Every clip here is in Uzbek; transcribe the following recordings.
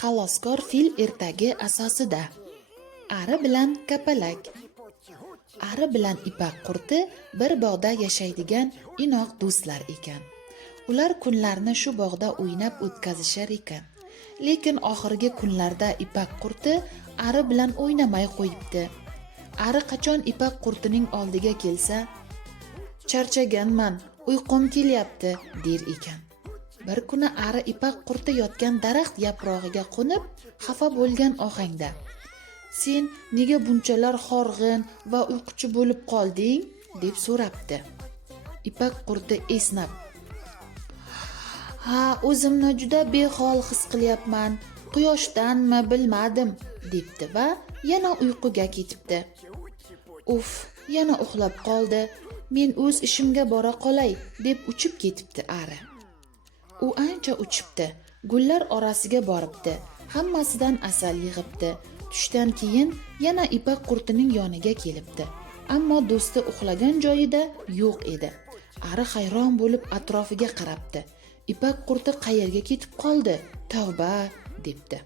Xaloskor fil ertagi asosida. Ari bilan kapalak. Ari bilan ipak qurti bir bog'da yashaydigan inoq do'stlar ekan. Ular kunlarni shu bog'da o'ynab o'tkazishar ekan. Lekin oxirgi kunlarda ipak qurti ari bilan o'ynamay qo'yibdi. Ari qachon ipak qurtining oldiga kelsa, "Charchaganman, uyqum kelyapti" der ekan. Bir kuni ari ipak qurti yotgan daraxt yaprog'iga qo'nib, xafa bo'lgan ohangda: "Sen nega bunchalar horg'in va uyquchi bo'lib qolding?" deb so'rabdi. Ipak qurti esnab: "Ha, o'zimni juda behol his qilyapman. Quyoshdanmi bilmadim" debdi va yana uyquga ketibdi. "Uf, yana uxlab qoldi. Men o'z ishimga bora qolay" deb uchib ketibdi ari. U ancha uchibdi, gullar orasiga boribdi, hammasidan asal yig'ibdi. Tushdan keyin yana ipak qurtining yoniga kelibdi. Ammo do'sti uxlagan joyida yo'q edi. Ari hayron bo'lib atrofiga qarabdi. Ipak qurti qayerga ketib qoldi? Tavba, debdi.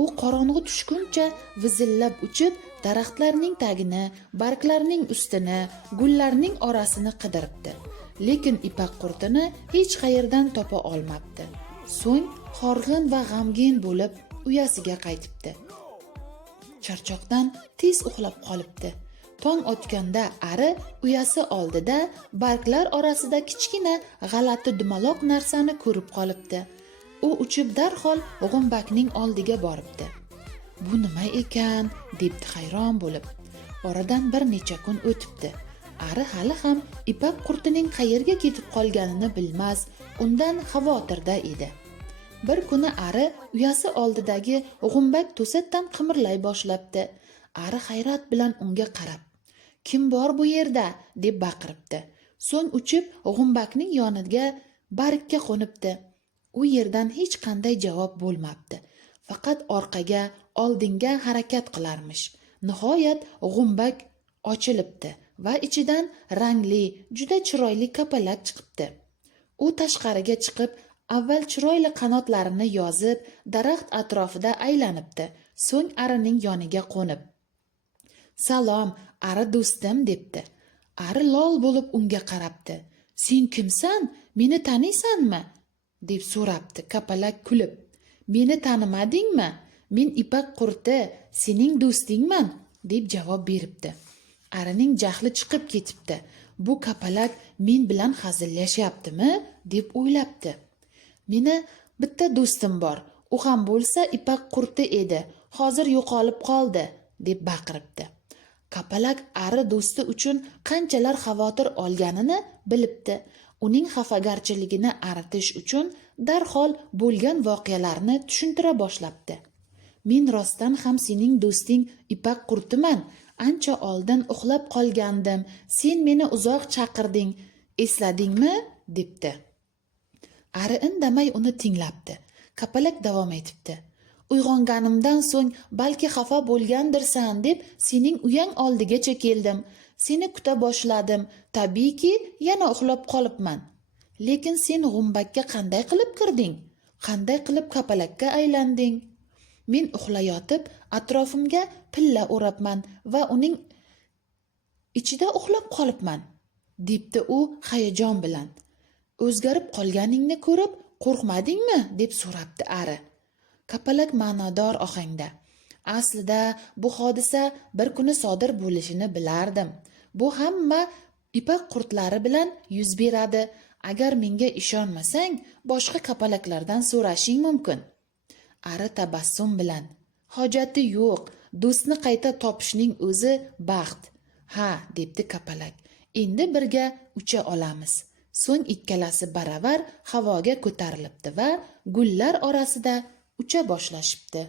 U qorong'i tushguncha vizillab uchib, daraxtlarning tagini, barglarning ustini, gullarning orasini qidiribdi. Lekin ipak qurtini hech qayerdan topa olmabdi. So'ng horg'in va g'amgin bo'lib uyasiga qaytibdi. Charchoqdan tez uxlab qolibdi. Tong otganda ari uyasi oldida barglar orasida kichkina g'alati dumaloq narsani ko'rib qolibdi. U uchib darhol g'umbakning oldiga boribdi. "Bu nima ekan?" debdi hayron bo'lib. Oradan bir necha kun o'tibdi. Ari hali ham ipak qurtining qayerga ketib qolganini bilmas, undan xavotirda edi. Bir kuni ari uyasi oldidagi g'umbak to'satdan qimirlay boshlabdi. Ari hayrat bilan unga qarab: "Kim bor bu yerda?" deb baqiribdi. So'ng uchib g'umbakning yoniga bargga qo'nibdi. U yerdan hech qanday javob bo'lmabdi. Faqat orqaga, oldinga harakat qilarmish. Nihoyat g'umbak ochilibdi va ichidan rangli, juda chiroyli kapalak chiqibdi. U tashqariga chiqib, avval chiroyli qanotlarini yozib, daraxt atrofida aylanibdi. So'ng arining yoniga qo'nib: "Salom, ari do'stim" debdi. Ari lol bo'lib unga qarabdi. "Sen kimsan? Meni taniysanmi?" deb so'rabdi kapalak kulib. "Meni tanimadingmi? Men ipak qurti, sening do'stingman" deb javob beribdi. Arining jahli chiqib ketibdi. Bu kapalak men bilan hazillashyaptimi deb o'ylabdi. "Meni bitta do'stim bor. U ham bo'lsa ipak qurti edi. Hozir yo'qolib qoldi" deb baqiribdi. Kapalak ari do'sti uchun qanchalar xavotir olganini bilibdi. Uning xafagarchiligini aritish uchun darhol bo'lgan voqealarni tushuntira boshlabdi. "Men rostdan ham sening do'sting ipak qurtiman. Ancha oldin uxlab qolgandim. Sen meni uzoq chaqirding. Esladingmi?" debdi. Ari indamay uni tinglabdi. Kapalak davom etibdi: "Uyg'onganimdan so'ng balki xafa bo'lgandirsan deb sening uyang oldigacha keldim. Seni kuta boshladim. Tabiiyki, yana uxlab qolibman. Lekin sen g'umbakka qanday qilib kirding? Qanday qilib kapalakka aylanding? Men uxlayotib atrofimga pilla o'rabman va uning ichida uxlab qolibman" debdi u hayajon bilan. "O'zgarib qolganingni ko'rib qo'rqmadingmi?" deb so'rabdi ari. Kapalak ma'nodor ohangda: "Aslida bu hodisa bir kuni sodir bo'lishini bilardim. Bu hamma ipak qurtlari bilan yuz beradi. Agar menga ishonmasang, boshqa kapalaklardan so'rashing mumkin." Ari tabassum bilan: "Hojati yo'q, do'stni qayta topishning o'zi baxt." "Ha", debdi kapalak. "Endi birga ucha olamiz." So'ng ikkalasi baravar havoga ko'tarilibdi va gullar orasida ucha boshlashibdi.